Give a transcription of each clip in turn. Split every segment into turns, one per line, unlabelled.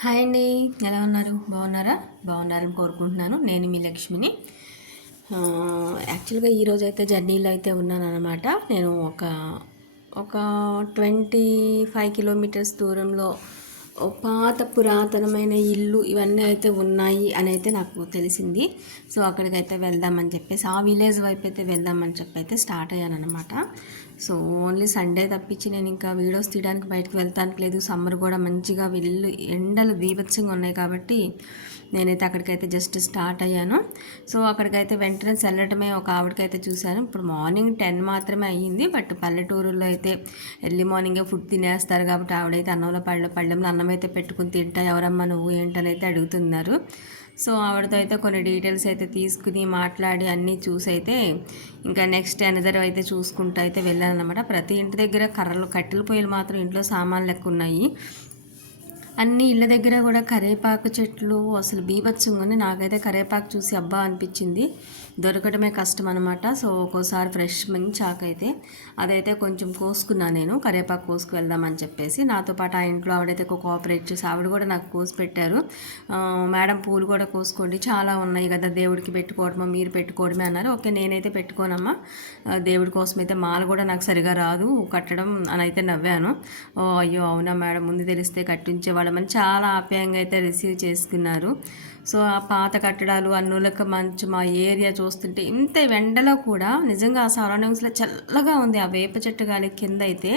Hi అండి. ఎలా ఉన్నారు? బాగున్నారా? బాగున్నారని కోరుకుంటున్నాను. నేను మీ లక్ష్మిని. యాక్చువల్గా ఈరోజు అయితే జర్నీలో అయితే ఉన్నాను అనమాట నేను ఒక ఒక ట్వంటీ ఫైవ్ కిలోమీటర్స్ దూరంలో పాత పురాతనమైన ఇల్లు ఇవన్నీ అయితే ఉన్నాయి అని అయితే నాకు తెలిసింది. సో అక్కడికైతే వెళ్దామని చెప్పేసి ఆ విలేజ్ వైపు అయితే వెళ్దామని చెప్పి అయితే స్టార్ట్ అయ్యాను అనమాట సో ఓన్లీ సండే తప్పించి నేను ఇంకా వీడియోస్ తీయడానికి బయటకు వెళ్తానికి లేదు. సమ్మర్ కూడా మంచిగా వెళ్ళి ఎండలు బీభత్సంగా ఉన్నాయి కాబట్టి నేనైతే అక్కడికైతే జస్ట్ స్టార్ట్ అయ్యాను. సో అక్కడికైతే వెంటనే వెళ్ళటమే ఒక ఆవిడకైతే చూశాను. ఇప్పుడు మార్నింగ్ టెన్ మాత్రమే అయ్యింది. బట్ పల్లెటూరులో అయితే ఎర్లీ మార్నింగే ఫుడ్ తినేస్తారు కాబట్టి ఆవిడైతే అన్నంలో పళ్ళ పళ్ళెంలో అన్నం అయితే పెట్టుకుని తింటా ఎవరమ్మా నువ్వు? ఏంటని అయితే అడుగుతున్నారు. సో ఆవిడతో అయితే కొన్ని డీటెయిల్స్ అయితే తీసుకుని మాట్లాడి అన్నీ చూసి అయితే ఇంకా నెక్స్ట్ అనదర్ అయితే చూసుకుంటూ అయితే వెళ్ళాను అనమాట ప్రతి ఇంటి దగ్గర కర్రలు కట్టెల పొయ్యిలు మాత్రం ఇంట్లో సామాన్లు లెక్క ఉన్నాయి. అన్ని ఇళ్ళ దగ్గర కూడా కరేపాకు చెట్లు అసలు బీభత్సంగా ఉంది. నాకైతే కరేపాకు చూసి అబ్బా అనిపించింది. దొరకటమే కష్టం అనమాట సో ఒక్కోసారి ఫ్రెష్ మంచి ఆకు అయితే అదైతే కొంచెం కోసుకున్నా నేను. కరేపాకు కోసుకు వెళ్దామని చెప్పేసి నాతో పాటు ఆ ఇంట్లో ఆవిడైతే ఒక కోఆపరేట్ చేసి ఆవిడ కూడా నాకు కోసి పెట్టారు. మేడం పూలు కూడా కోసుకోండి. చాలా ఉన్నాయి కదా దేవుడికి పెట్టుకోవడమో మీరు పెట్టుకోవడమే అన్నారు. ఓకే నేనైతే పెట్టుకోనమ్మా. దేవుడి కోసం అయితే మాల కూడా నాకు సరిగా రాదు. కట్టడం అని అయితే నవ్వాను. ఓ అయ్యో అవునా మేడం? ముందు తెలిస్తే వాళ్ళమని చాలా ఆప్యాయంగా అయితే రిసీవ్ చేసుకున్నారు. సో ఆ పాత కట్టడాలు అన్నులకు మంచు మా ఏరియా చూస్తుంటే ఇంత వెండలో కూడా నిజంగా ఆ సరౌండింగ్స్లో చల్లగా ఉంది. ఆ వేప చెట్టు గాలి కింద అయితే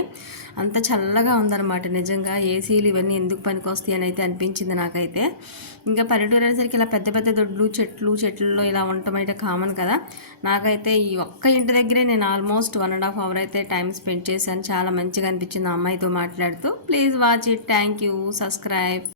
అంత చల్లగా ఉందన్నమాట. నిజంగా ఏసీలు ఇవన్నీ ఎందుకు పనికొస్తాయి అని అయితే అనిపించింది నాకైతే. ఇంకా పల్లెటూరు అనేసరికి ఇలా పెద్ద పెద్ద దొడ్లు చెట్లు చెట్లలో ఇలా ఉండటం అయితే కామన్ కదా. నాకైతే ఈ ఒక్క ఇంటి దగ్గరే నేను almost one and half hour అయితే టైం స్పెండ్ చేశాను. చాలా మంచిగా అనిపించింది ఆ అమ్మాయితో మాట్లాడుతూ. Please watch it thank you subscribe.